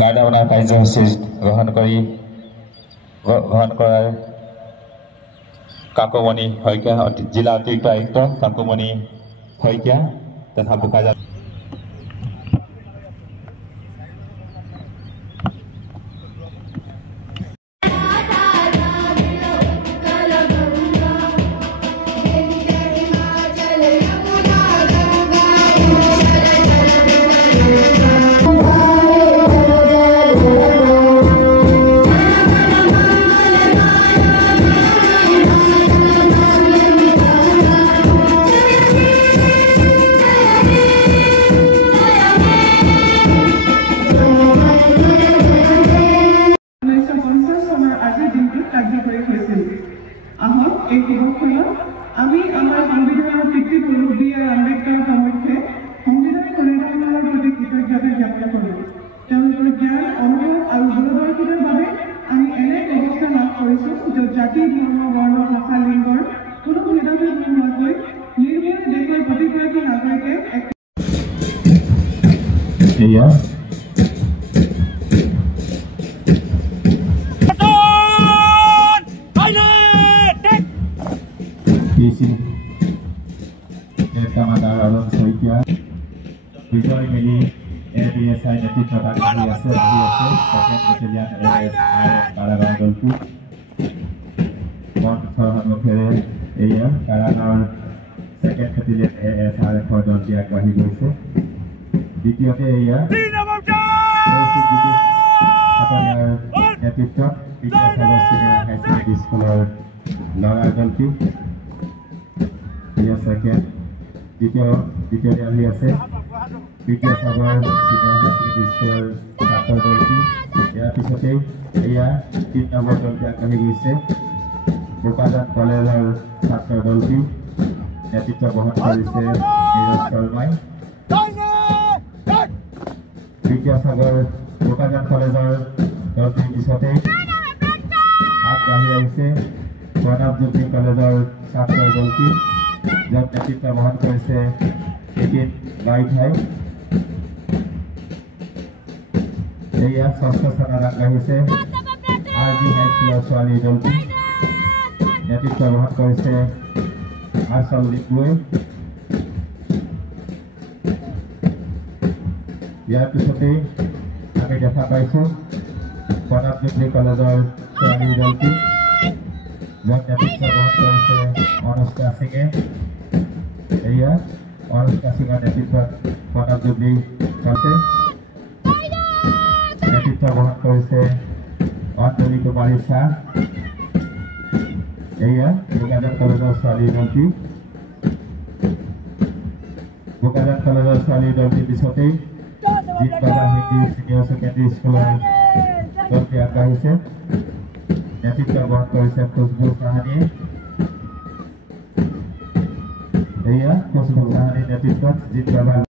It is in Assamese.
গাৰ্ড আপোনাৰ কাৰ্যসূচী গ্ৰহণ কৰাৰ কাকুমণি শইকীয়া জিলা অতিৰিক্ত আয়ুক্ত কাকুমণি শইকীয়া তথা বোকাজাত আমি আমাৰ সংবিধানেৰ পিতৃপুৰুষ বি.আৰ. আম্বেদকাৰ সম্মুখে সংবিধান প্ৰণয়নৰ প্ৰতি কৃতজ্ঞতা জ্ঞাপন কৰোঁ। তেওঁলোকৰ জ্ঞান অনুভৱ আৰু দূৰদৰ্শিতাৰ বাবে আমি এনে অৱস্থা লাভ কৰিছোঁ য'ত জাতি ধৰ্ম বৰ্ণ ভাষা লিংগৰ কোনো ভেদাভেদ নোহোৱাকৈ নিৰ্ভয়ে দেশৰ প্ৰতিগৰাকী নাগৰিকে বিজয় মিলি ABSI নেতৃত্বত আগবাঢ়ি আছে কাৰাগাৰ দলটো মঞ্চৰ সন্মুখেৰে এয়া কাৰাগাৰৰ ছেকেণ্ড বেটেলিয়ন ASRF দলটি আগবাঢ়ি গৈছে। দ্বিতীয়তে এয়া নেতৃত্বত বিদ্যাসাগৰ চিনিয়ৰ হাই ছেকেণ্ডেৰী স্কুলৰ ল'ৰাৰ দলটি এয়া ছেকেণ্ড। দ্বিতীয়তে আহি আছে বিদ্যাসাগৰ চিনিয়ৰ হাই ছেকেণ্ডেৰী স্কুলৰ ছাত্ৰ দলটি। ইয়াৰ পিছতেই এয়া ৩ নম্বৰ দলটি আগবাঢ়ি গৈছে বোকাজাত কলেজৰ ছাত্ৰ দলটি নেতৃত্ব বহন কৰিছে নীৰজ শৰ্মাই। বিদ্যাসাগৰ বোকাজাত কলেজৰ দলটিৰ পিছতেই আগবাঢ়ি আহিছে প্ৰণৱজ্যোতি কলেজৰ ছাত্ৰ দলটি য'ত নেতৃত্ব বহন কৰিছে এদিন বাইঠাই। এয়া ষষ্ঠ স্থানত আগবাঢ়িছে RG হাইস্কুলৰ ছোৱালী দলটি নেতৃত্ব বহন কৰিছে আচল লিম্বুৱে। ইয়াৰ পিছতেই আমি দেখা পাইছোঁ প্ৰণৱজ্যোতি কলেজৰ ছোৱালী দলটি য'ত নেতৃত্ব বহন কৰিছে অনুষ্কা সিঙে। এয়া অনুষ্কা সিঙৰ নেতৃত্বত প্ৰণৱজ্যোতি কলেজে নেতৃত্ব বহন কৰিছে অঞ্জলি কুমাৰী শাহ। এয়া বোকাজাত কলেজৰ ছোৱালী দলটি। বোকাজাত কলেজৰ ছোৱালী দলটিৰ পিছতেই জিতবালা হিন্দী চিনিয়ৰ ছেকেণ্ডেৰী স্কুলৰ দলটি আগবাঢ়িছে নেতৃত্ব বহন কৰিছে খুশবু চাহানীয়ে। এয়া খুশবু চাহানীৰ নেতৃত্বত জিতবালা